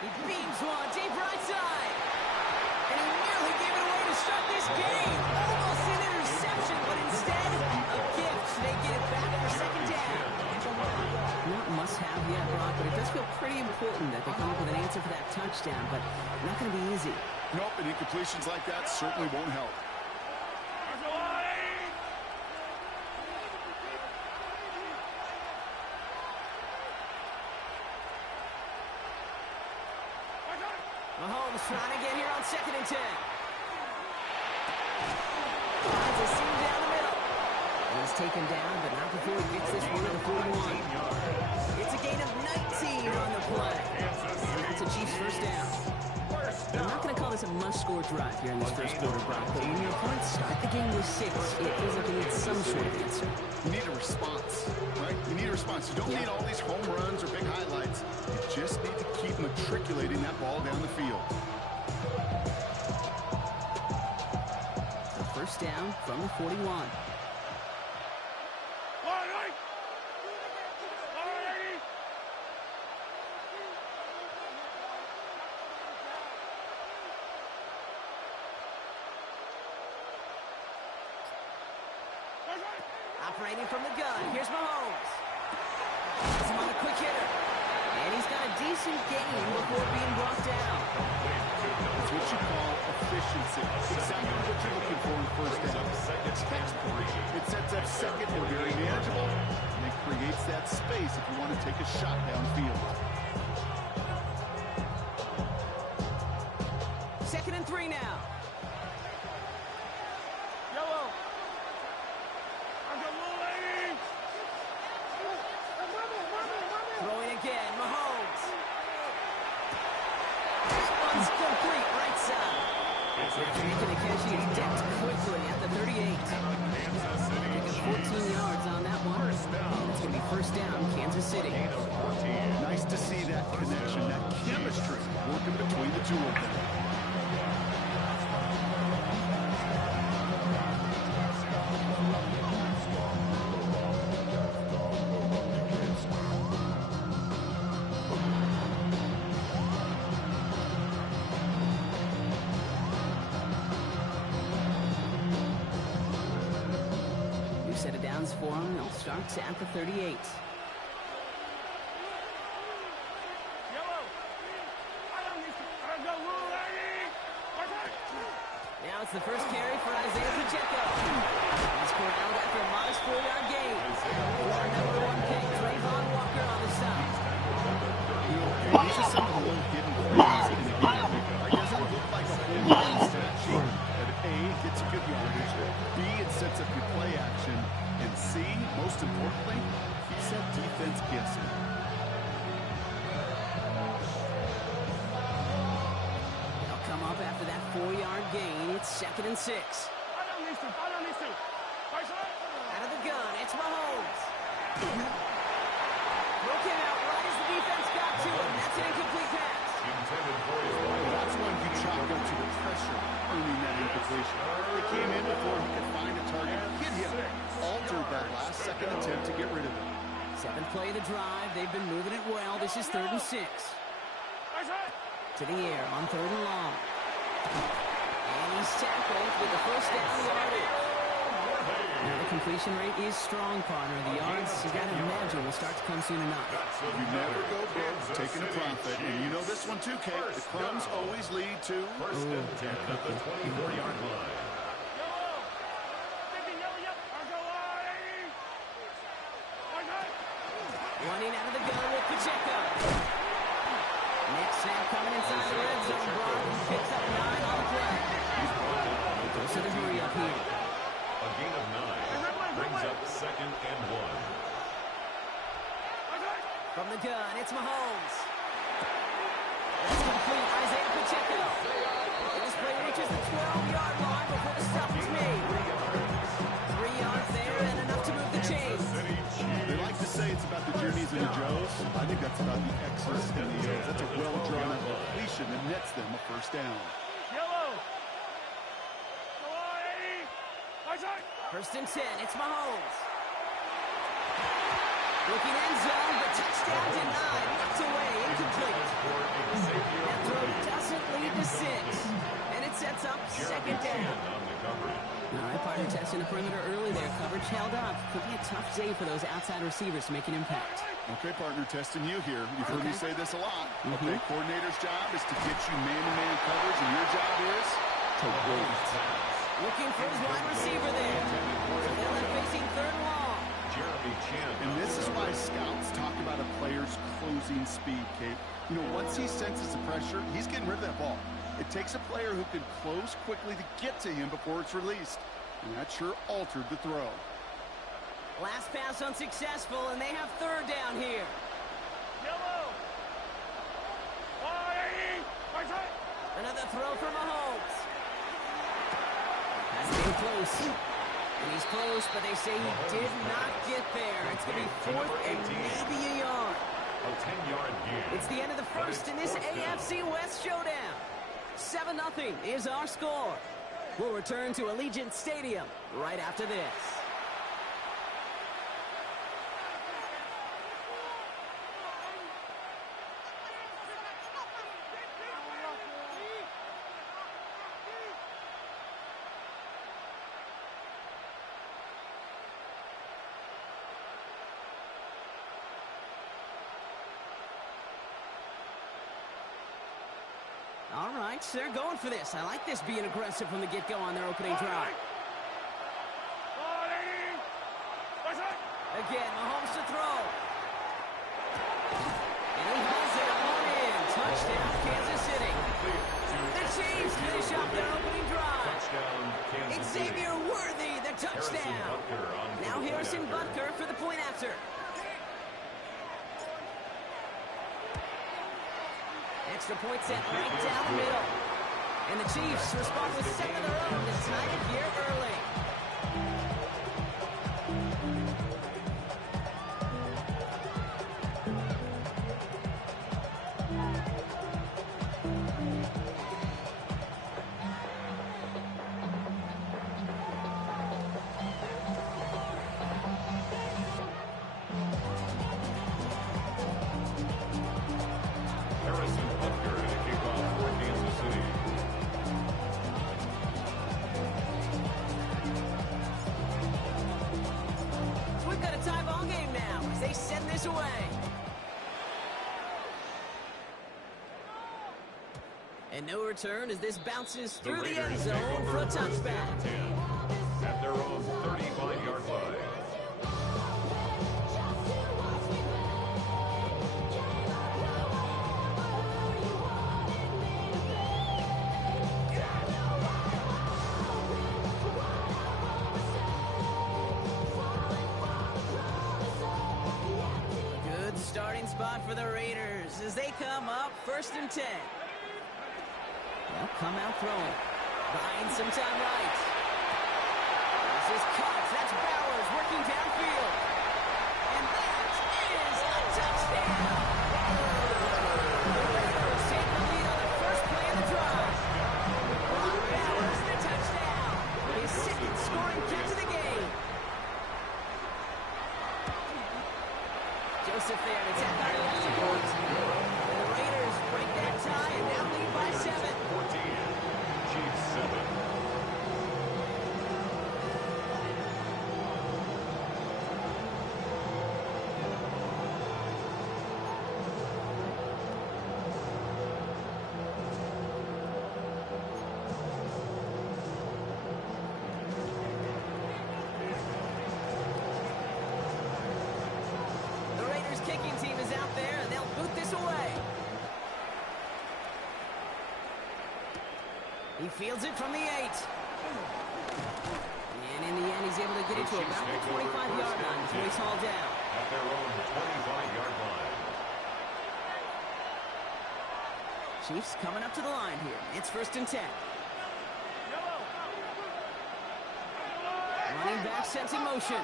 He beams one deep right side. And he nearly gave it away to start this game. Almost an interception, but instead, a gift. They get it back for second down. Not must-have yet, Brock, but it does feel pretty important that they come up with an answer for that touchdown, but not going to be easy. Nope, and incompletions like that certainly won't help. Mahomes trying to get here on 2nd and 10. Finds a seam down the middle. He's taken down, but not before he gets this one to the 41. It's a gain of 19 on the play. And that's a Chiefs first down. I'm not going to call this a must-score drive here in this first quarter, Brock, but when your opponents start the game with 6, it feels like you need some sort of answer. You need a response, right? You need a response. You don't need all these home runs or big highlights. You just need to keep matriculating that ball down the field. So first down from the 41. Operating from the gun, here's Mahomes. He's on a quick hitter. And he's got a decent gain before being brought down. It's what you call efficiency. Exactly what you're looking for in first down. It's textbook. It sets up second and very manageable. And it creates that space if you want to take a shot downfield. 2nd and 3 now. Throwing again, Mahomes. This one's complete, right side. Making a catch, he is decked quickly at the 38. Taking 14 yards on that one. And it's going to be first down, Kansas City. Nice to see that connection, that chemistry working between the two of them. Set of downs for him. They'll start at the 38. Now it's the first carry for Isaiah Pacheco. He's corralled after a modest 4-yard gain. For number 1 pick, Trayvon Walker on the stop. These are some of the little hidden plays in the game. It doesn't look like a whole lot of stat sheet, but A, gets a good yardage, B, it sets up your play action, and C, most importantly, keeps that defense guessing. They'll come up after that 4-yard gain. It's 2nd and 6. Out of the gun, it's Mahomes. Broke him out right as the defense got to him. That's an incomplete pass. That's when you chalk up to the pressure earning that incompletion. It came in before he could find a target, hit him, altered that last-second attempt to get rid of it. 7th play of the drive. They've been moving it well. This is 3rd and 6. To the air on 3rd and long. And he's tackled with the first down yardage. Now the completion rate is strong, partner. The yards, you got to imagine, will start to come soon enough. You never go broke taking a profit. And you know this one too, Kate. The crumbs always lead to... First and 10 at the 24-yard line. Running out of the gun with Pacheco. Next snap coming inside the red zone. Brock picks up 9 on the play. Goes to the hurry up here. A gain of 9 brings up 2nd and 1. From the gun, it's Mahomes. That's complete. Isaiah Pacheco. This play reaches the 12-yard line before the stop is made. 3 yards there and enough to move the chains. They like to say it's about the journeys and the Joes. I think that's about the X's and the O's. That's a well-drawn-out completion that nets them a first down. First and 10, it's Mahomes. Looking end zone, but touchdown denied. Knocked away, incomplete. the perimeter early there. Coverage held up. Could be a tough day for those outside receivers to make an impact. Okay, partner, testing you here. You've heard me say this a lot. Okay, coordinator's job is to get you man-to-man coverage, and your job is to wait. Looking for his wide receiver there. So they'll be facing third and long. Jeremy Chin. And this is why scouts talk about a player's closing speed, Kate. You know, once he senses the pressure, he's getting rid of that ball. It takes a player who can close quickly to get to him before it's released. And that sure altered the throw. Last pass unsuccessful, and they have third down here. Another throw for Mahomes. That's getting close. And he's close, but they say he did not get there. It's going to be fourth and maybe a yard. A 10-yard gain. It's the end of the first in this AFC West showdown. 7-0 is our score. We'll return to Allegiant Stadium right after this. All right, so they're going for this. I like this being aggressive from the get-go on their opening drive. Again, Mahomes to throw. And he hauls it on in. Touchdown, Kansas City. The Chiefs finish up their opening drive. Touchdown, Kansas City. Xavier Worthy, the touchdown. Now Harrison Butker for the point after. Extra point set right down the middle. And the Chiefs respond with 7 of their own to tie it here early. Harrison Butker in a kickoff for Kansas City. We've got a tie ball game now as they send this away. And no return as this bounces through the end zone for a touchback. At their own 35-yard line. Good starting spot for the Raiders as they come up 1st and 10. They'll come out throwing. Buying some time right. This is Cox. That's Bowers working downfield. And that is a touchdown. The Raiders take the lead on the first play of the drive. Brock Bowers, the touchdown. His second scoring catch of the game. Joseph there to tap out the extra point. And the Raiders break that tie and now lead by 7. 14. Chiefs 7. The Raiders kicking team is out there, and they'll boot this away. He fields it from the 8. And in the end, he's able to get it to about the 25-yard line before he's hauled down. At their own 25-yard line. Chiefs coming up to the line here. It's 1st and 10. Running back sets in motion.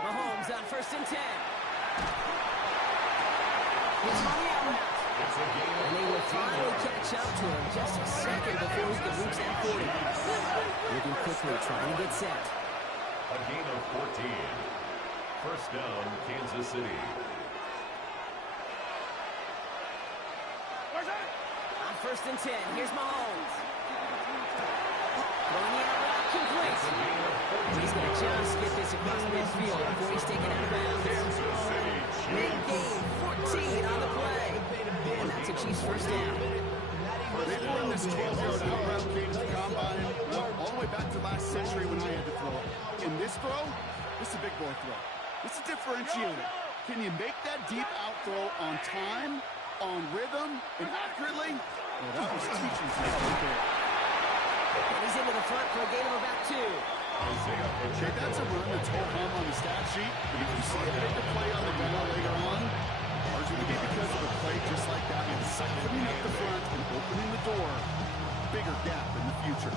Mahomes on 1st and 10. It's on the out route. And they will finally catch up to him just a second before he can reach that 40. Moving quickly, trying to get set. A gain of 14. First down, Kansas City. On 1st and 10, here's Mahomes. Throwing the out route complete. And he's going to just get this across midfield before he's taken out of bounds. Big gain, 14 on the play. And that's a Chiefs first down. They've run this 12-yard out route cage to combine all the way back to last century when I had to throw. In this throw, this is a big boy throw. This is a differentiator. Can you make that deep out throw on time, on rhythm, and accurately? Well, that was teaching right there. And he's into the front for a gain of about 2. Okay, that's a run that's whole hum on the stat sheet. But if you see it make a play on the down later on, largely be because of a play just like that. It's coming up the front and opening the door. Bigger gap in the future.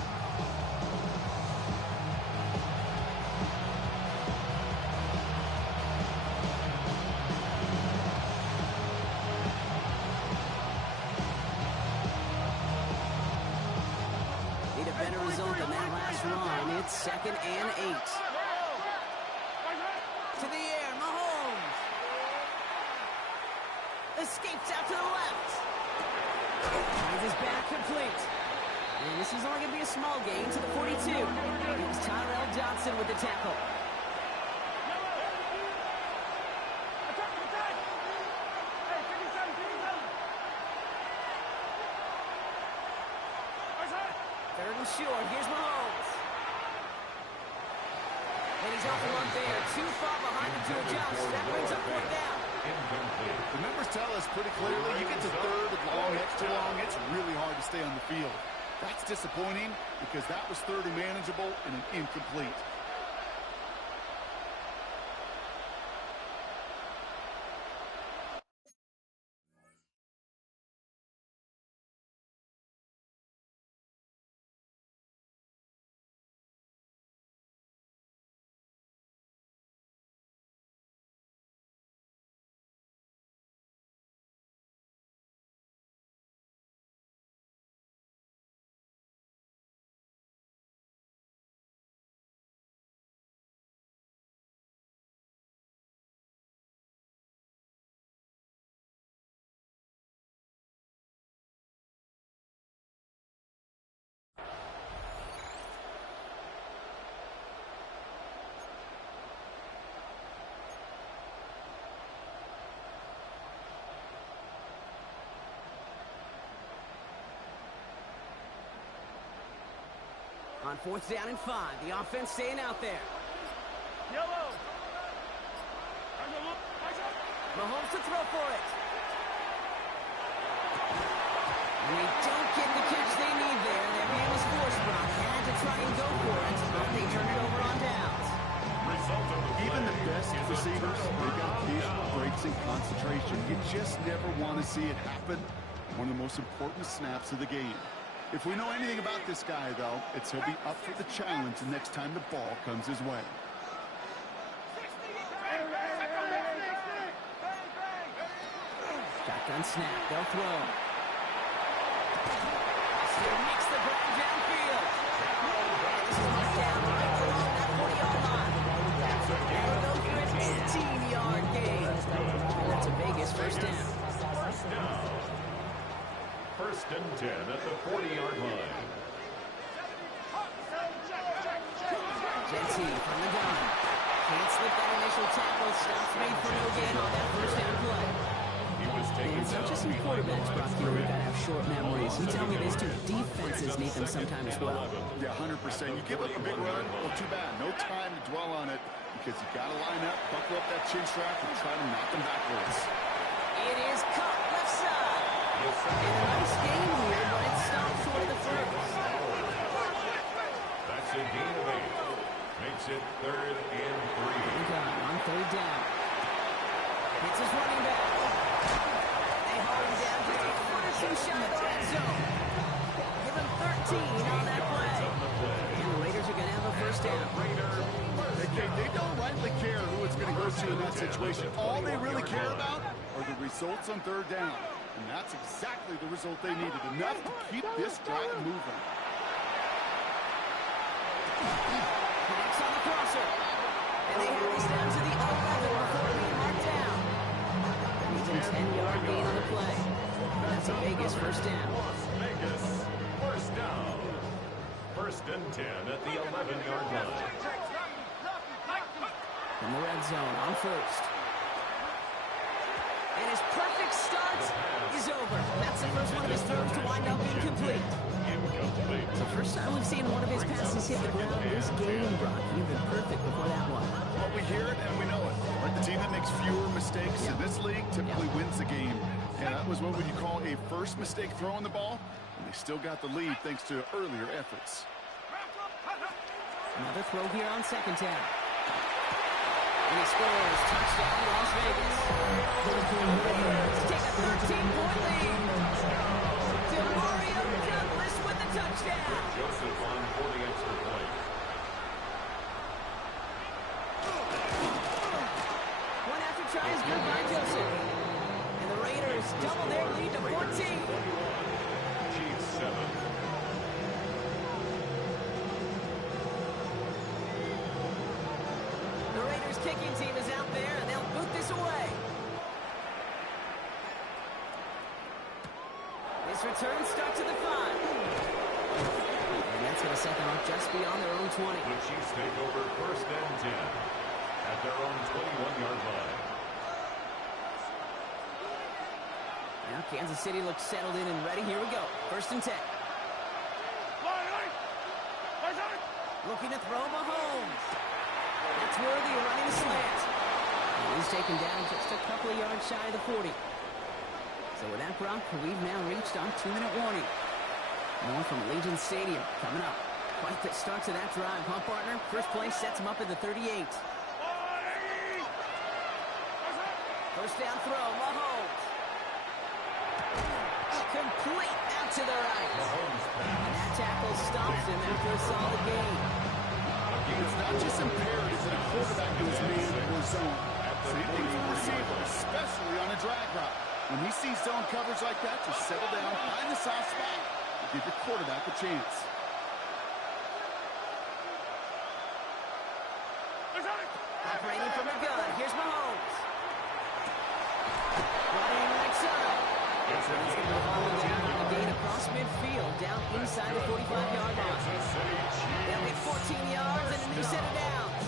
Need a better result than that last run. It's 2nd and 8. To the air, Mahomes. Escapes out to the left. Finds his back complete. And this is only going to be a small gain to the 42. It was Tyrell Johnson with the tackle. Third and short. Here's Mahomes. And he's off the mark there. Too far behind him to adjust. That brings up 4th down. The numbers tell us pretty clearly, you get to third and long, extra long, it's really hard to stay on the field. That's disappointing because that was third and manageable and an incomplete. On 4th down and 5, the offense staying out there. Mahomes to throw for it. And they don't get the catch they need there. Their man was forced, Brock. Had to try and go for it, but they turned it over on downs. Even the best receivers, they've got occasional breaks in concentration. You just never want to see it happen. One of the most important snaps of the game. If we know anything about this guy, though, it's he'll be up for the challenge the next time the ball comes his way. Shotgun snap. They'll throw. Still makes the grab downfield. And this is marked down right along that 40-yard line. And they'll go for an 18-yard gain. And that's a Vegas first down. First and 10 at the 40-yard line. Jetsy from the gun. Can't slip that initial tackle. Stops made for no gain on that first down play. And such as some quarterbacks, Brock, you gotta have short memories. You tell me these two defenses need them sometime as well. Yeah, 100%. You give up a big run, well, too bad. No time to dwell on it because you got to line up, buckle up that chin strap, and try to knock them backwards. It is caught left side. And a nice gain here, but it stopped short of the first. That's a gain of 8. Makes it 3rd and 3. On 3rd down. Hits his running back. They hold him down just a foot or two shy of the red zone. Give him 13 on that play. And the Raiders are going to have a first down. They don't rightly care who it's going to go to in that situation. All they really care about are the results on 3rd down. And that's exactly the result they needed. Enough to keep this drive moving. Connects on the crosser. And they have this down to the 11 before being marked down. He's a 10-yard gain on the play. That's a Vegas first down. Vegas first down. First and 10 at the 11-yard line. In the red zone on first. And his perfect start is over. That's the first one of his throws to wind up incomplete. Incomplete. It's the first time we've seen one of his passes hit the ground this game, Brock. You've been perfect before that one. Well, we hear it and we know it. Right? The team that makes fewer mistakes in this league typically wins the game. And that was what would you call a first mistake throwing the ball, and they still got the lead thanks to earlier efforts. Another throw here on second down. And he scores. Touchdown, Las Vegas. Let's take a 13-point lead. Demario Douglas with the touchdown. Joseph on for the extra point. One after try is good by Joseph. And the Raiders double their lead to 14. Chiefs 7. The Raiders kicking team is out there, and they'll boot this away. This return starts at the 5. And that's going to set them up just beyond their own 20. The Chiefs take over first and 10 at their own 21-yard line. Now Kansas City looks settled in and ready. Here we go. First and 10. Looking to throw Mahomes. That's worthy of running a slant. He's taken down just a couple of yards shy of the 40. So with that, Brock, we've now reached our 2-minute warning. More from Allegiant Stadium coming up. Quite the start to that drive, huh, partner? First play sets him up at the 38. First down throw, Mahomes. Complete out to the right. And that tackle stops him after a solid gain. It's not just imperative that a quarterback knows man or zone. Same thing for a receiver, especially on a drag route. When he sees zone coverage like that, just settle down, find the soft spot, and give your quarterback a chance. Operating from a gun. Here's Mahomes. Running right side. He's going to be hauling down on the gain across midfield, down inside the 45-yard line. They'll get 14 yards and a new set of downs.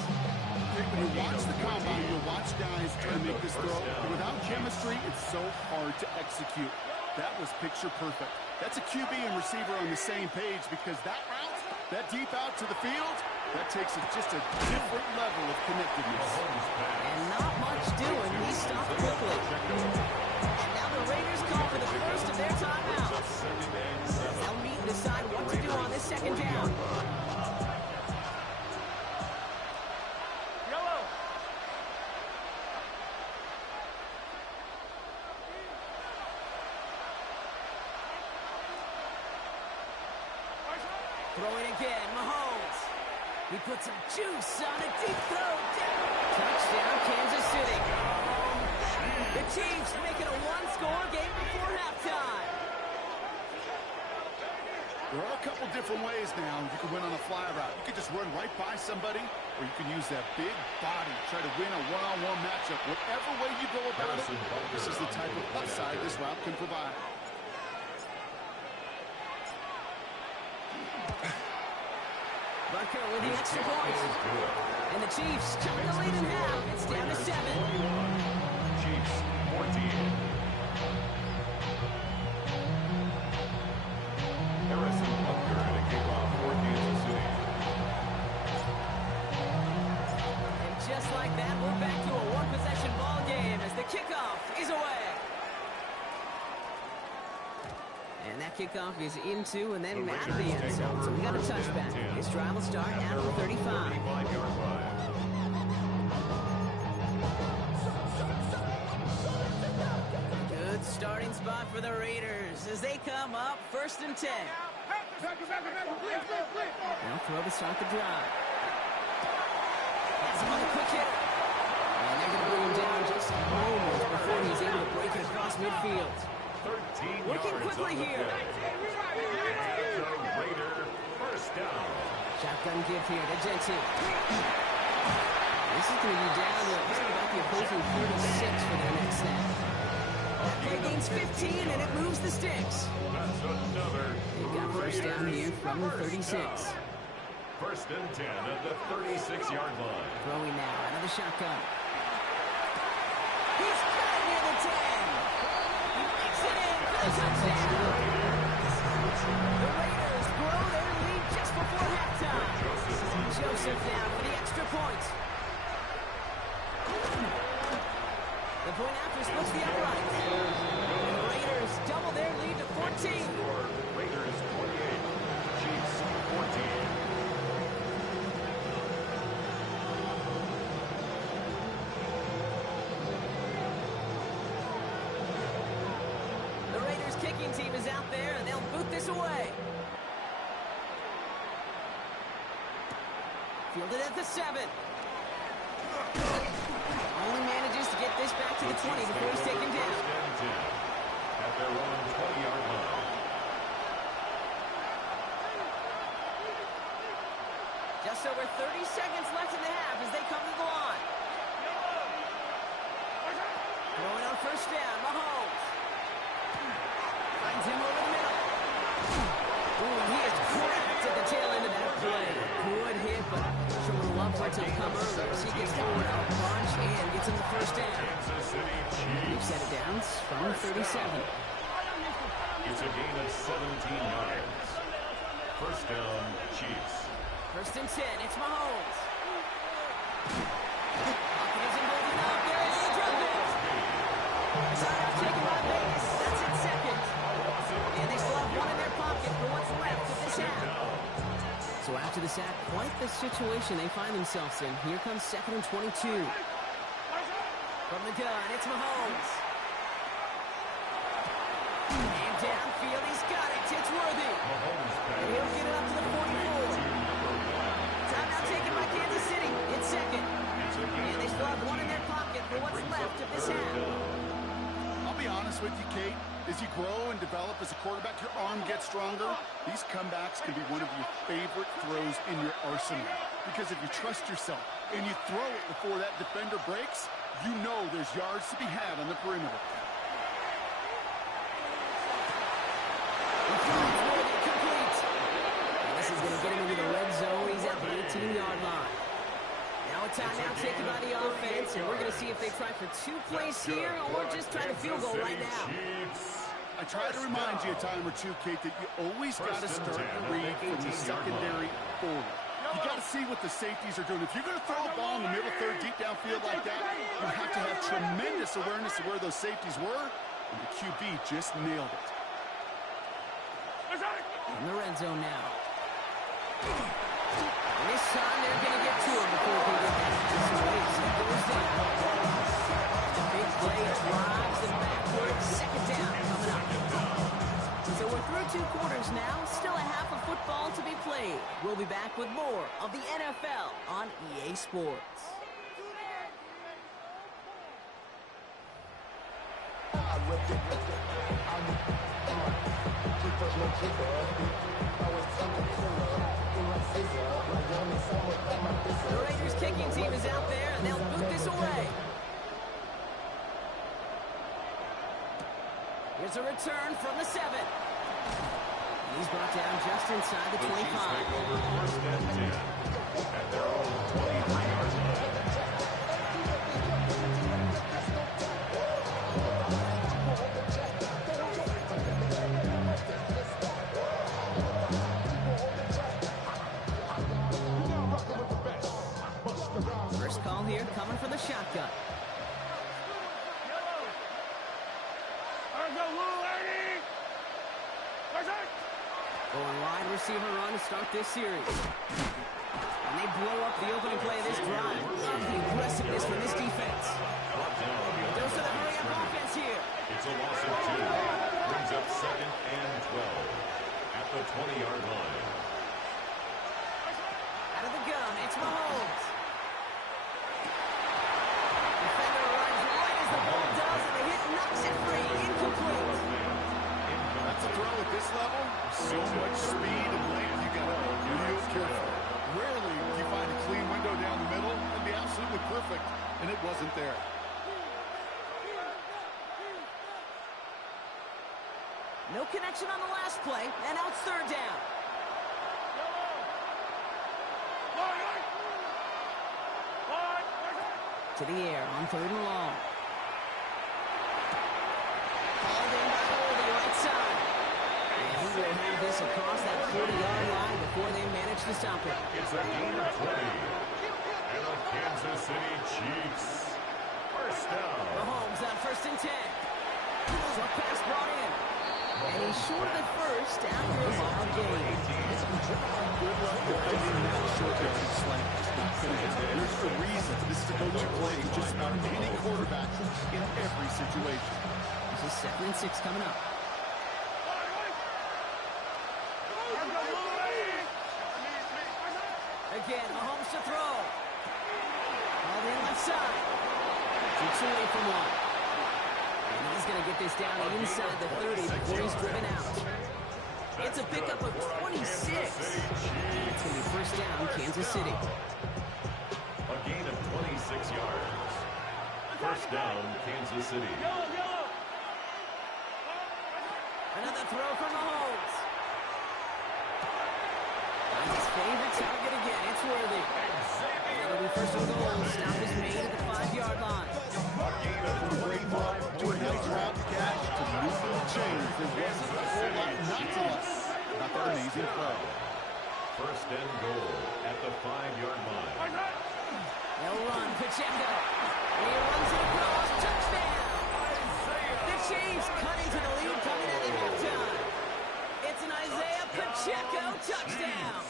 When you watch the combine, you'll watch guys try to make this throw. Without chemistry, it's so hard to execute. That was picture perfect. That's a QB and receiver on the same page because that route, that deep out to the field, that takes just a different level of connectedness. And not much doing. He stopped quickly. And now the Raiders call for the first of their timeouts. They'll meet and decide what to do on this second down. Throwing again, Mahomes. He puts some juice on a deep throw. Touchdown, Kansas City. The Chiefs making a one-score game before halftime. There are a couple different ways now you can win on a fly route. You can just run right by somebody, or you can use that big body, try to win a one-on-one matchup. Whatever way you go about it, this is the type of upside this route can provide. Butker with the extra point. And the Chiefs cut the lead in half. It's down to 7. Chiefs 14. Harrison Butker and a kickoff for Kansas City. And just like that, we're back to a one-possession ball game as the kickoff is away. And that kickoff is into and then out of the end zone. So we got a touchback. This drive will start at the 35. 35-yard line. Good starting spot for the Raiders as they come up first and 10. Now throw to start the drive. That's one quick hitter. And they're going to bring him down just moments before he's able to break it across midfield. 13 Working yards quickly on the here. play. And the Raider first down. Shotgun give here to Jensen. This is going to be down to just about the opposing 36 for their next snap. Play gains 15 and it moves the sticks. That's another They've got first down here from the 36. First and 10 at the 36-yard line. Throwing now out of the shotgun. He's got it near the 10. He makes it in for the touchdown. The Raiders grow their lead just before halftime. Joseph down for the extra point. The point after splits the uprights. And the Raiders double their lead to 14. Raiders 28, Chiefs 14. The Raiders kicking team is out there, and they'll boot this away. Fielded at the 7. Only manages to get this back to the 20 before he's taken down. First and 10 at their own 20-yard line. Just over 30 seconds left in the half as they come to the line. Throwing on first down, Mahomes. Finds him over the middle. Ooh, he is cracked at the tail end of that play. Good hit, but showing love for it to come earlier as he gets forward out punch and gets him the first down. Kansas City We've Chiefs. set it down from 37. It's a gain of 17 yards. First down, Chiefs. First and 10, it's Mahomes. Pocket isn't holding up. There is the drop it. Timeout taken by Vegas. That's in second. And they still have one in their pocket for what's left of this half. So after the sack, quite the situation they find themselves in. Here comes 2nd and 22. From the gun, it's Mahomes. And downfield, he's got it. It's Worthy. And he'll get it up to the 44. Timeout taken by Kansas City. It's second. And they still have one in their pocket for what's left of this half. I'll be honest with you, Kate. As you grow and develop as a quarterback, your arm gets stronger. These comebacks can be one of your favorite throws in your arsenal. Because if you trust yourself and you throw it before that defender breaks, you know there's yards to be had on the perimeter. Complete. And this is going to get him into the red zone. He's at the 18-yard line. Now a timeout taken by the offense, and we're going to see if they try for 2 plays here or just try to field goal right now. I try to remind you a time or two, Kate, that you always got to start the read from the secondary forward. You got to see what the safeties are doing. If you're going to throw the ball in the middle third, deep downfield like that, you have to have tremendous awareness of where those safeties were, and the QB just nailed it. In the red zone now. And this time they're going to get to him before he can get back to the race. He goes down. The big play drives them backwards. Second down coming up. So we're through 2 quarters now. Still a half of football to be played. We'll be back with more of the NFL on EA Sports. The Raiders kicking team is out there, and they'll boot this away. Here's a return from the 7. And he's brought down just inside the 25. Chiefs take over first and 10 at their own 23-yard line. First call here coming from the shotgun. Going wide receiver run to start this series. And they blow up the opening play of this drive. Love the aggressiveness from this defense. Goes to the hurry-up offense here. It's a loss of 2. Brings up 2nd and 12 at the 20-yard line. Out of the gun, it's Mahomes. Defender runs right as the ball does, and the hit knocks it free. Incomplete. That's a throw at this level. So much speed and length, you got to be real careful. Rarely do you find a clean window down the middle. It'd be absolutely perfect, and it wasn't there. No connection on the last play, and now it's third down. To the air on 3rd and long. Called in by Oldie, right side. And he will have this across that 40-yard line before they manage to stop it. It's a gain of 20. And the Kansas City Chiefs. First down. Mahomes on 1st and 10. Short pass brought in. And he's short of the first after a long gain. Good luck defending that short yardage slant. Just not going to hit there. There's a reason. This is a go-to play. Just about any quarterback in every situation. This is 2nd and 6 coming up. Again, Mahomes to throw. Called in left side. Takes away from one. And he's going to get this down inside the 30 before he's driven out. It's a pickup of 26. It's going to be first down, Kansas City. A gain of 26 yards. First down, Kansas City. Another throw from Mahomes. On his favorite target again, it's Worthy. It'll be first and goal. Stop is made at the 5-yard line. Great throw to a nice route to catch to move the chains. There wasn't a whole lot not to love about that amazing play. First and goal at the 5-yard line. They'll run, Pacheco. And he runs it across, touchdown. The Chiefs cutting to the lead coming into halftime. It's an Isaiah Pacheco touchdown.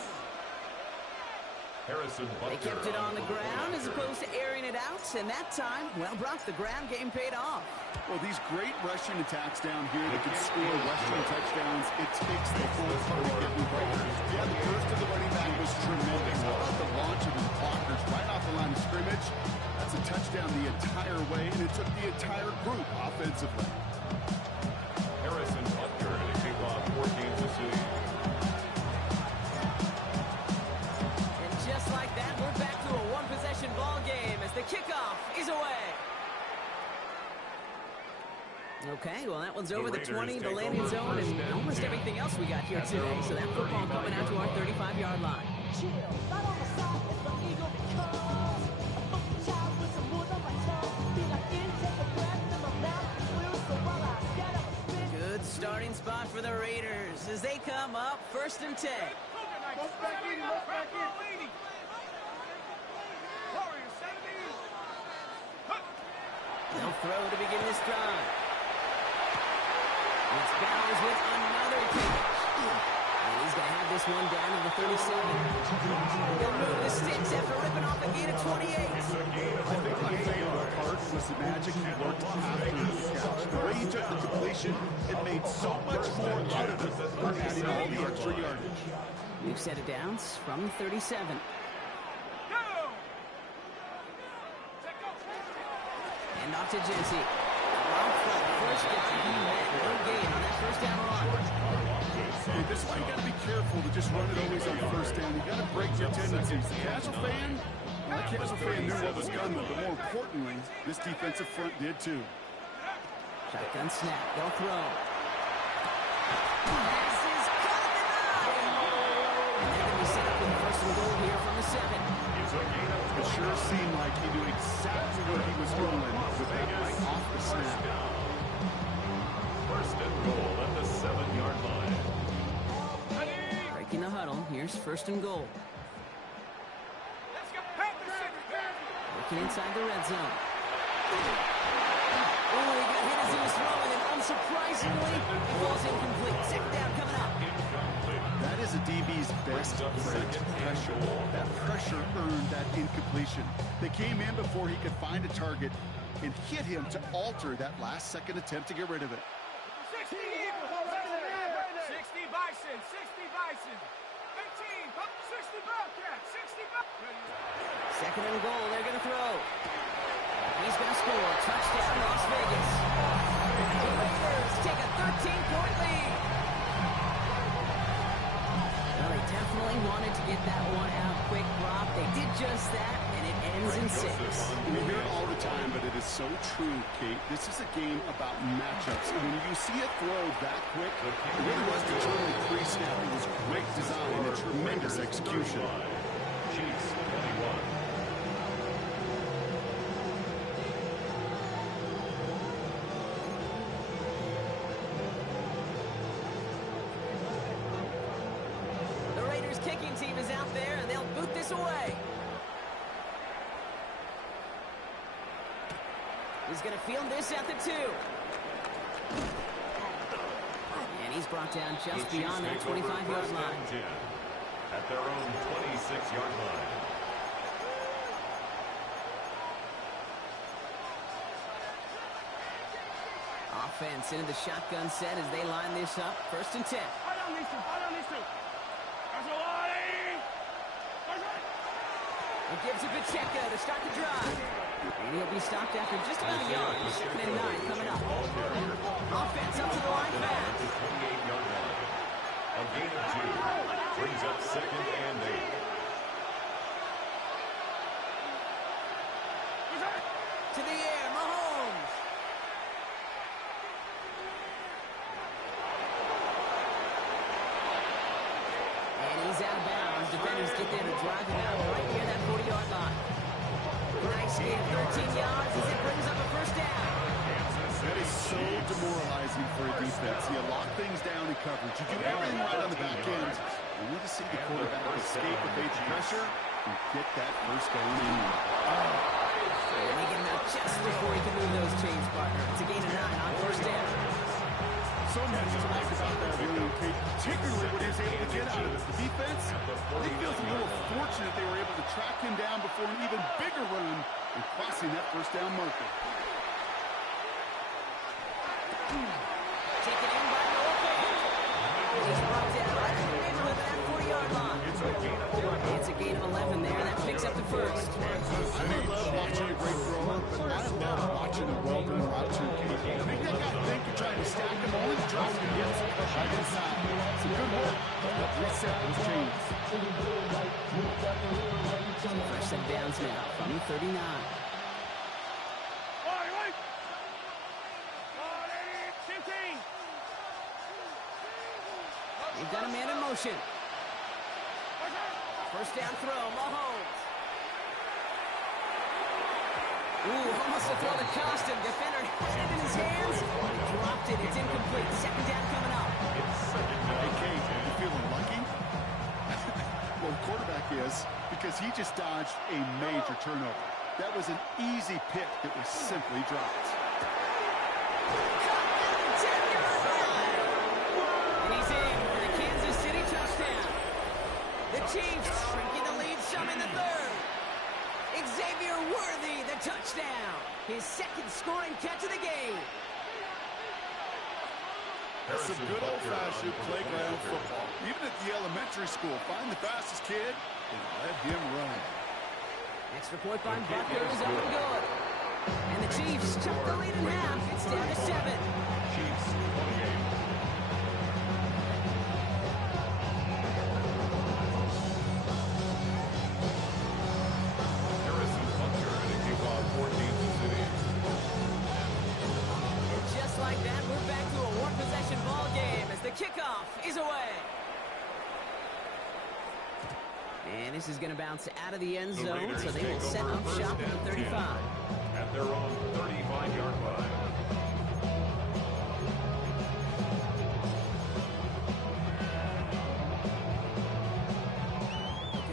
Harrison They Butker kept it on the ground as opposed to airing it out, and that time, well, Brock, the ground game paid off. Well, these great rushing attacks down here that can score rushing touchdowns, it takes the whole party getting involved. Yeah, the burst of the running back was tremendous. How about the launch of his blockers right off the line of scrimmage? That's a touchdown the entire way, and it took the entire group offensively. Harrison Butker to kick off for Kansas City. And just like that, we're back to a one-possession ball game as the kickoff is away. Okay, well, that one's over the 20, the landing zone, and almost everything else we got here today. So that football coming out to our 35-yard line. Good starting spot for the Raiders as they come up 1st and 10. They'll throw to begin this drive. It's Bowers with another catch. And he's going to have this one down to the 37. They'll move the sticks after ripping off a gain of 28. I think my favorite part was the magic he worked after the catch. The way he took the completion, it made so much more out of it, adding all the extra yardage. New set of downs from 37. And off to Jency. First down, he met no gain on that first down run. Hey, this is why you got to be careful to just run it always on first down. You got to break your tendencies. The casual fan, well, the casual fan knew what was coming, but more importantly, this defensive front did too. Shotgun snap, they'll throw. Pass is caught in the nine. And they're going to be set up with first and goal here from the 7. It sure seemed like he knew exactly where he was going with that right off the snap. First and goal at the 7-yard line. Breaking the huddle, here's first and goal. Working inside the red zone. Oh, he got hit as he was throwing, and unsurprisingly, it falls incomplete. Second down coming up. That is a DB's best trait, pressure. That pressure earned that incompletion. They came in before he could find a target and hit him to alter that last-second attempt to get rid of it. 60 Eagles, 60 Bison, 60 Bison, 18, 60 Bobcats, 60 Bobcats. Second and goal, they're going to throw. He's going to score. Touchdown, Las Vegas. The Raiders take a 13-point lead. Well, they definitely wanted to get that one out quick, Brock. They did just that, and it ends in 6. We hear it all the time, but it is so true, Kate. This is a game about matchups. And when you see it throw that quick, it really was determined pre-snap. It was great design and tremendous execution. Chiefs 21. He's going to field this at the 2. And he's brought down just beyond that 25-yard line. At their own 26-yard line. Offense into the shotgun set as they line this up. 1st and 10. Fight on these two. Fight on these two. That's a lot. It gives it Pacheco to start the drive. And he'll be stopped after just about a yard. 2nd and 9 coming up. Offense up to the line fast. 28-yard line. A gain of 2. Brings up 2nd and 8. To the air, Mahomes. And he's out of bounds. Defenders get there to drive him out right near that 40-yard line. Nice gain, 13 yards as it brings up a 1st down. That is so demoralizing for a defense. You lock things down in coverage. You do everything right on the back end. You need to see the quarterback escape, evade pressure, and get that first down in. And they get him out just before he can move those chains, partner. It's a gain of 9 on 1st down. So much to like about that William Tate, particularly what he was able to get out of it. The defense, I think feels a little fortunate they were able to track him down before an even bigger run and crossing that 1st down marker. Taken in by Noah Fant. He's brought down right in the neighborhood of that 40-yard line. It's a gain of 11 there. That picks up the 1st. I may love watching a great thrower, but I love watching a well-done route to make that guy think you're trying to stack him on and drop him against right inside. Some good work. Reset those chains. 1st and downs now from the 39. They've got a man in motion. 1st down throw, Mahomes. Ooh, almost a throw that cost him. Defender had it in his hands. Dropped it. It's incomplete. 2nd down coming up. Hey, Kate, you feeling lucky? Well, the quarterback is, because he just dodged a major turnover. That was an easy pick that was simply dropped. And he's in for the Kansas City touchdown. The Chiefs shrinking the lead some in the 3rd. Xavier Worthy, the touchdown. His 2nd scoring catch of the game. That's some good old-fashioned playground football. Even at the elementary school, find the fastest kid and let him run. Extra point by Butker is up and good. And the Chiefs took the lead in half. It's down to 7. Chiefs 28. Harrison Butker to kick off 14th City. And just like that, we're back to a one-possession ball game as the kickoff is away. And this is going to bounce out of the end zone, so they will set up shop at the 35. At their own 35-yard line.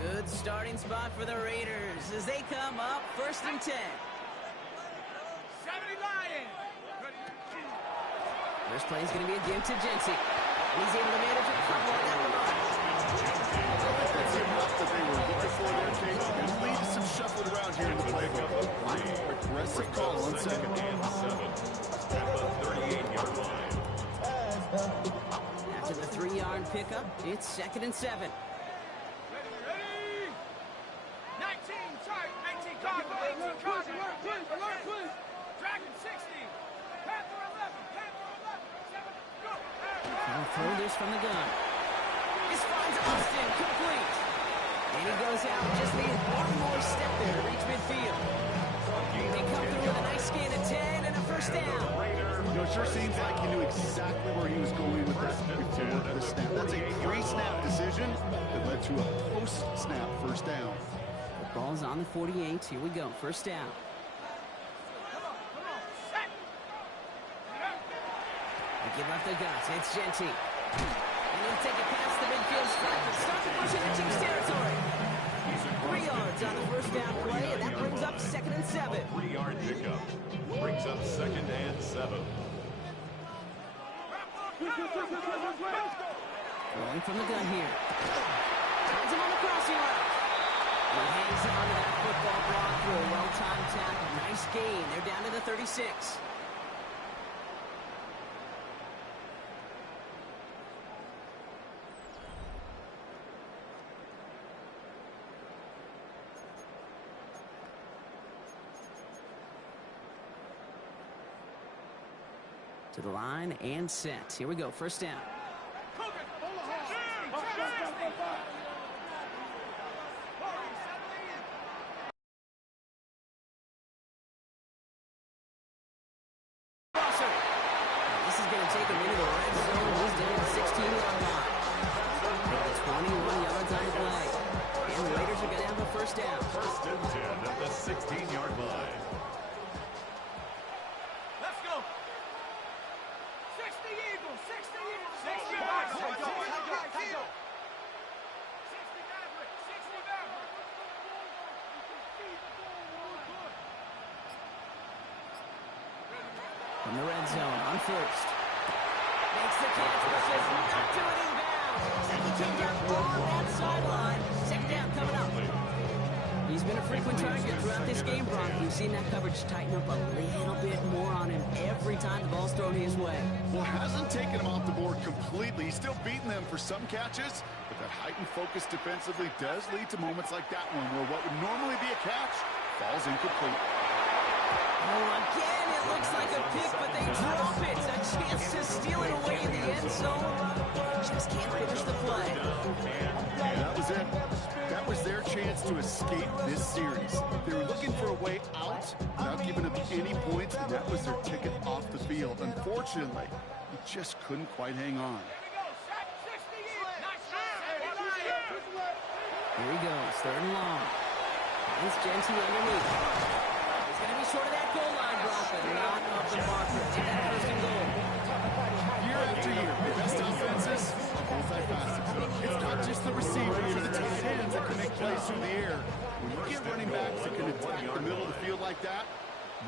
Good starting spot for the Raiders as they come up 1st and 10. 70 Lions. First play is going to be a give to Jency. He's able to manage a couple on that one. That's enough that they were looking for their case. There's going to lead to some shuffling around here in the playbook. Aggressive call on 2nd and 7. At the 38-yard line. After the 3-yard pickup, it's 2nd and 7. Ready? 19, sorry, 18 Cardinal, 18 Cardinal. Alert, please. Dragon 60. Panther 11, Panther 11. 7, go. He'll throw this from the gun. This finds Austin, complete. And he goes out, just needs one more step there to reach midfield. They come through with a nice gain of 10 and a 1st down. You know, it sure seems like he knew exactly where he was going with that before the snap. That's a pre-snap decision that led to a post-snap 1st down. The ball's on the 48. Here we go. 1st down. Come on, set. They give up the guts. It's Genty. And he'll take it past the midfield stripe and start to push into Chiefs territory. He's in 3 yards on the first down play, and that brings up 2nd and 7. 3-yard pickup. Brings up 2nd and 7. Rolling from the gun here. Turns him on the crossing route. He hangs on to that football block through a well-timed tackle. Nice gain. They're down to the 36. To the line and set. Here we go. First down. This is going to take him into the red zone. He's down to the 16-yard line. 21 yards on the play. And the Raiders are going to have a first down. 1st and 10 at the 16-yard line. Let's go. 60 Eagles. 60 Eagles. 60 Mavericks. 60 Mavericks. 60 Mavericks. From the red zone on first. Makes the catch, but does not do it inbounds. Second kick down on that sideline. 2nd down coming up. He's been a frequent target throughout this game, Brock. We've seen that coverage tighten up a little bit more on him every time the ball's thrown his way. Well, hasn't taken him off the board completely. He's still beating them for some catches, but that heightened focus defensively does lead to moments like that one where what would normally be a catch falls incomplete. Oh, again, it looks like a pick, but they drop it. A chance to steal it away in the end zone. Just can't finish the play. That was it. That was their chance to escape this series. They were looking for a way out without giving up any points, and that was their ticket off the field. Unfortunately, he just couldn't quite hang on. Here he goes, 3rd and long. It's Genty underneath. He's going to be short of that goal line, Brock, but not of the marker. Take that 1st and goal. Year after year, the best offenses are multifaceted. It's not just the receivers or the tight ends that can make plays through the air. When you get running backs that can attack the middle of the field like that,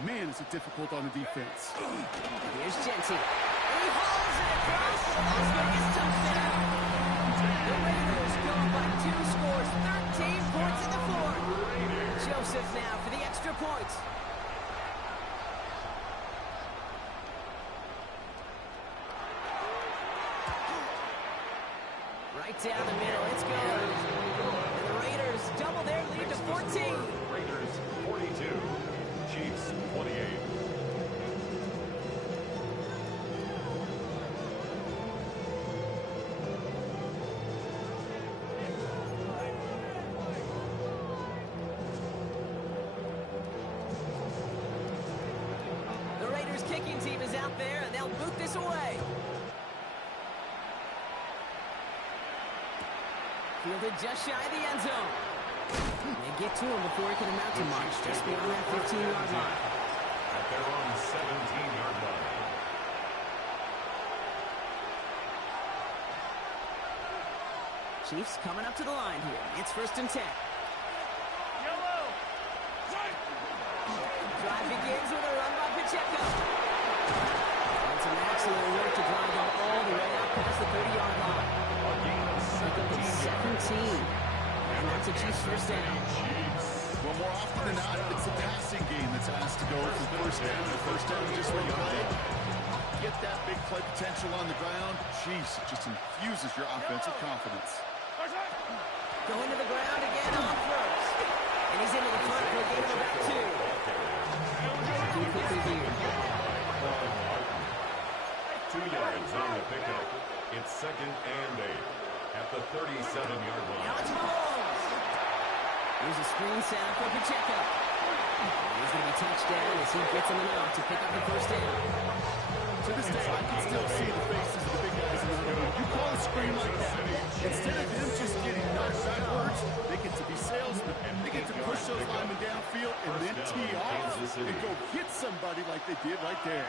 man, is it difficult on the defense. Here's Genty. He hauls it across the Las Vegas touchdown. The Raiders go up by 2 scores, 13 points in the 4th. Joseph now for the extra points. Right down the middle, it's good. And the Raiders double their lead to 14. Raiders 42. Chiefs 28. The Raiders kicking team is out there, and they'll boot this away. Fielded just shy of the end zone. They get to him before he can amount to much, just beyond that 15-yard line. At their own 17-yard line. Chiefs coming up to the line here. It's 1st and 10. Drive begins with a run by Pacheco. It's an excellent work to drive them all the way out past the 30-yard line. Pick up at 17. And that's a Chiefs first down. Well, more often than not, it's the passing game that's asked to go for first down. The first down is just where you play. Get that big play potential on the ground. Jeez, it just infuses your offensive confidence. Going to the ground again on first. And he's into the front for a gain of about 2. Too quickly here. 2 yards on the pickup. It's 2nd and 8 at the 37-yard line. Now it's Mahomes. Here's a screen set up for Pacheco. He's going to be touched down as he gets him enough to pick up the first down. To this day, I can still see the faces of the big guys in the field. You call a screen like that, instead of him just getting knocked backwards, they get to be salesmen. They get to push those linemen downfield and then tee off and go hit somebody like they did right there.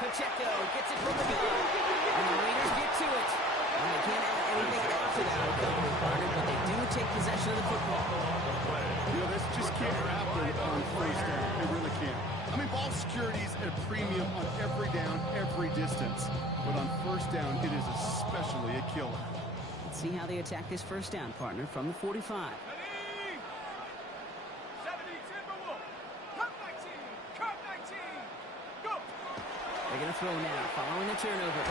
Pacheco gets it from the gun, and the Raiders get to it. Well, they can't add anything after that recovery, partner, but they do take possession of the football. You know, this just can't happen on first down. It really can't. I mean, ball security is at a premium on every down, every distance. But on first down, it is especially a killer. Let's see how they attack this first down, partner, from the 45. 70 Timberwolves. Cut 19. Cut 19. Go. They're going to throw now, following the turnover.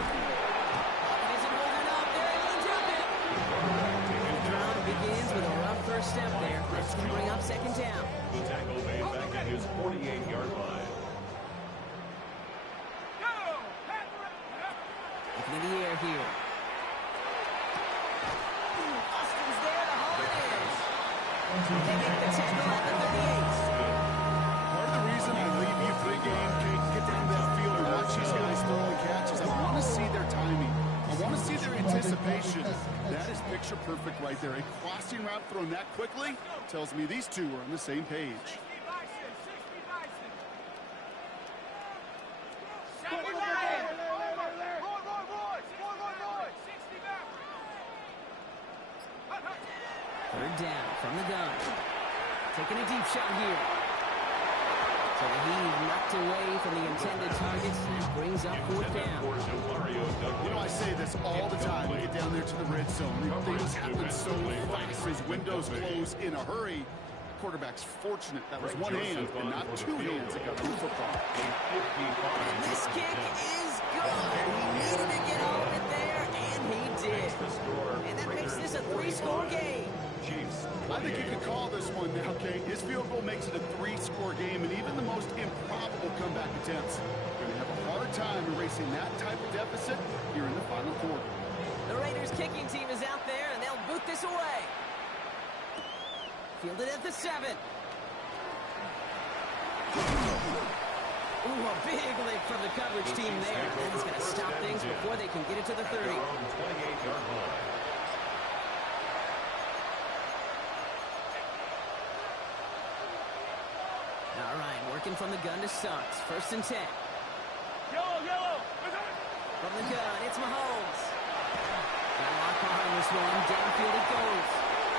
Isn't holding up. They're able to drop it. The drive begins with a rough first step there. That's going to bring up second down. The tackle made back at his 48-yard line. Go. Panther. Looking in the air here. Austin's there to haul it in. They make the tackle at the 38. Part of the reason I leave you pregame, Kate, get down to that field and watch these guys throw and catch is I want to see their timing. I want to see their anticipation. That is picture perfect right there. A crossing route thrown that quickly tells me these two are on the same page. 60 Bison. 60 Bison. 70 Bison. Roy. 60 back. Third down from the gun. Taking a deep shot here. So he knocked away from the intended targets and brings up fourth down. You know, I say this all the time. We get down there to the red zone. Things happen so fast as windows close in a hurry. Quarterback's fortunate that was one hand and not two hands that got the football. And this kick is good. He needed to get off it there, and he did. And that makes this a three-score game. I think you could call this one now, Kate. His field goal makes it a three-score game, and even the most improbable comeback attempts are going to have a hard time erasing that type of deficit here in the final quarter. The Raiders kicking team is out there, and they'll boot this away. Fielded at the 7. Ooh, a big lick from the coverage team there. That is going to stop things before they can get it to the 30. All right, working from the gun to Suggs. First and 10. Yellow. From the gun, it's Mahomes. Got a lock behind this one. Downfield it goes.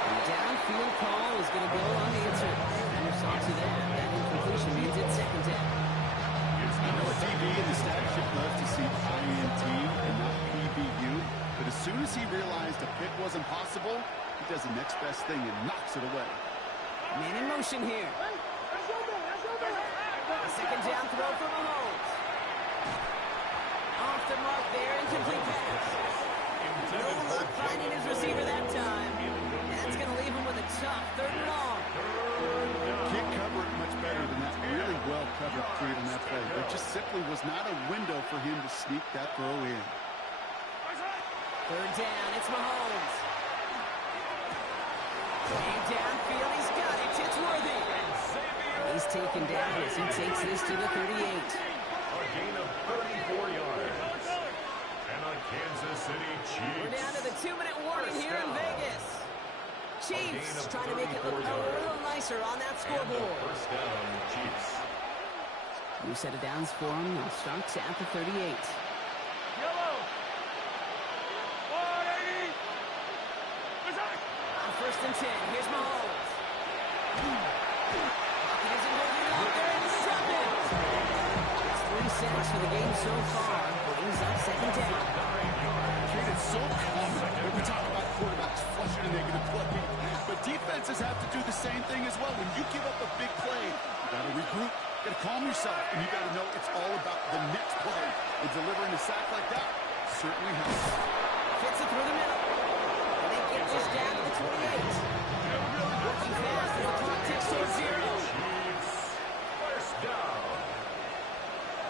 The downfield call is going to go unanswered. Defender saw to that. That incompletion means it's second down. I know a DB in the stat sheet loves to see INT and not PBU, but as soon as he realized a pick wasn't possible, he does the next best thing and knocks it away. Man in motion here. A second down throw for Mahomes. Off the mark there, incomplete pass. No luck finding his receiver that time. That's going to leave him with a tough third and long. Can't cover it much better than that really well-covered create on that play. There just simply was not a window for him to sneak that throw in. Third down, it's Mahomes. And downfield, he's got it. It's Worthy. He's taken down as he takes this to the 38. A gain of 34 yards. And a Kansas City Chiefs. We're down to the 2-minute warning here in Vegas. Chiefs trying to make it look a little nicer on that scoreboard. First down, Chiefs. New set of downs for him. They'll start at the 38. Yellow. 180. On first and 10, here's Mahomes. Pocket isn't holding up. They're intercepted. It's 3 sacks for the game so far. Brings up second down. Kate, it's so common when we talk about quarterbacks flushing a negative play, but defenses have to do the same thing as well. When you give up a big play, you got to regroup, you got to calm yourself, and you got to know it's all about the next play. And delivering a sack like that certainly helps. Fits it through the middle. And they get this down to the 28. Working fast as the clock ticks towards 0. Chiefs. First down.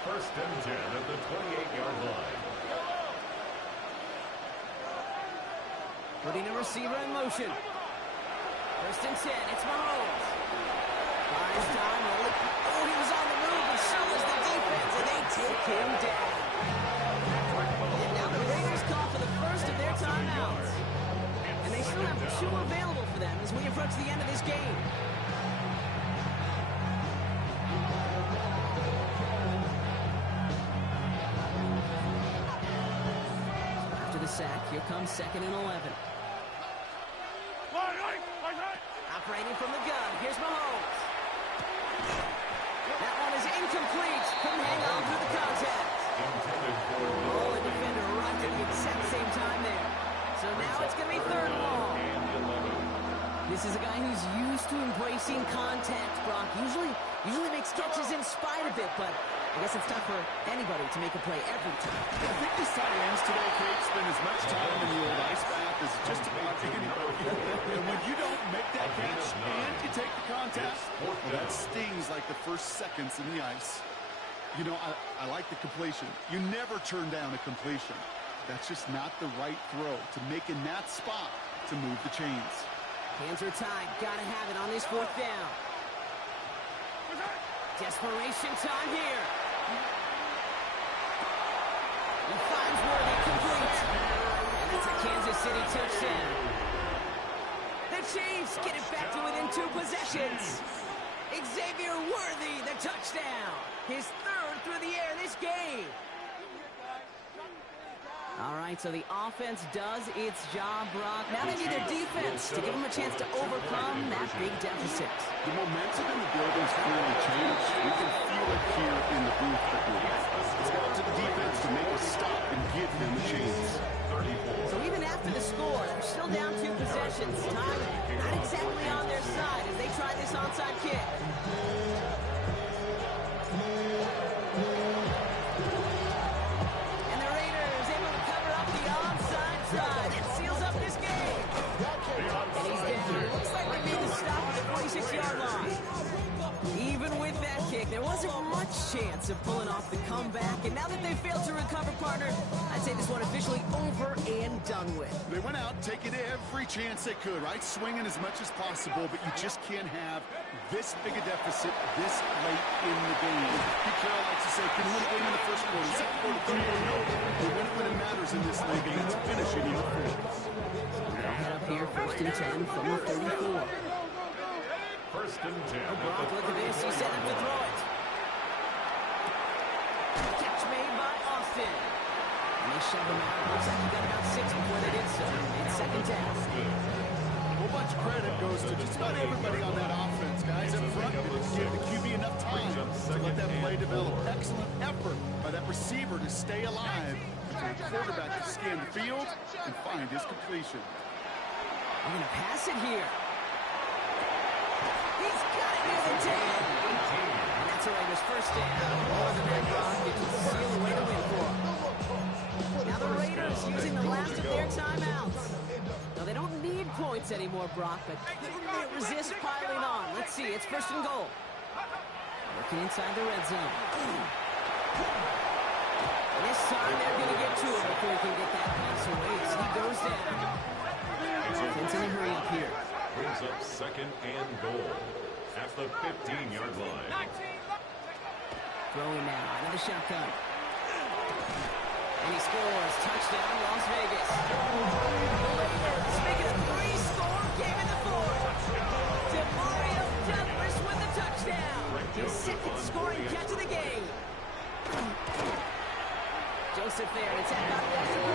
First and 10 at the 28-yard line. Putting a receiver in motion. First and 10, it's Mahomes. Finds time. Oh, he was on the move, and so was the defense, and they take him down. And now the Raiders call for the first of their timeouts. And they still have 2 available for them as we approach the end of this game. sack. Here comes 2nd and 11. Operating from the gun. Here's Mahomes. That one is incomplete. Couldn't hang on through the contact. Oh, a defender right at the exact same time there. So now it's going to be 3rd and long. This is a guy who's used to embracing contact, Brock. Usually makes catches in spite of it, but I guess it's tough for anybody to make a play every time. I think the tight ends today, Kate, spend as much time in the old ice bath as just about anybody. And when you don't make that catch and you take the contact, well, that stings like the first seconds in the ice. You know, I like the completion. You never turn down a completion. That's just not the right throw to make in that spot to move the chains. Hands are tied. Gotta have it on this 4th down. Desperation time here. He finds Worthy complete. And that's a Kansas City touchdown. The Chiefs get it back to within 2 possessions. Xavier Worthy, the touchdown. His 3rd through the air this game. All right, so the offense does its job, Brock. Now they need their defense to give them a chance to overcome that big deficit. The momentum in the building's clearly changed. We can feel it here in the booth. It's up to the defense to make a stop and give them a chance. So even after the score, they're still down 2 possessions. Time not exactly on their side as they try this onside kick. And the Raiders able to cover up the onside side. It seals up this game. And he's down. Looks like they made the stop at the 46-yard line. Even with that kick, there wasn't much chance of pulling off the comeback. And now that they failed to recover, partner, I'd say this one officially over and done with. They went out taking every chance they could, right? Swinging as much as possible, but you just can't have this big a deficit this late in the game. Pete Carroll likes to say, can you win a game in the 1st quarter, 2nd quarter, 3rd quarter? No. They win it when it matters in this league, and that's finishing in the 4th. They'll head up here 1st and 10 from the 34. 1st and 10. Brock, look at this. He's set up to throw it. Catch made by Austin. And they shove him out. Looks like he got about 6 before they did so. It's 2nd down. A whole bunch of credit goes to just about everybody on that offense. Guys up front didn't give the QB enough time to let that play develop. Excellent effort by that receiver to stay alive for the quarterback to scan the field and find his completion. I'm going to pass it here. He's got it near the 10. And that's a Raiders 1st down. More than that, Brock. It can seal the way to win for him. Now the Raiders using the last of their timeouts. Now they don't need points anymore, Brock, but can they resist piling on? Let's see. It's 1st and goal. Working inside the red zone. This time they're going to get to him before he can get that pass away. So he goes down. It's in a hurry up here. Brings up 2nd and goal at the 15-yard line. Throwing now out of the shotgun. And he scores. Touchdown, Las Vegas. The Raiders make it a 3-score game in the 4th. Demario Douglas with the touchdown. His 2nd scoring catch of the game. Joseph there. It's out of the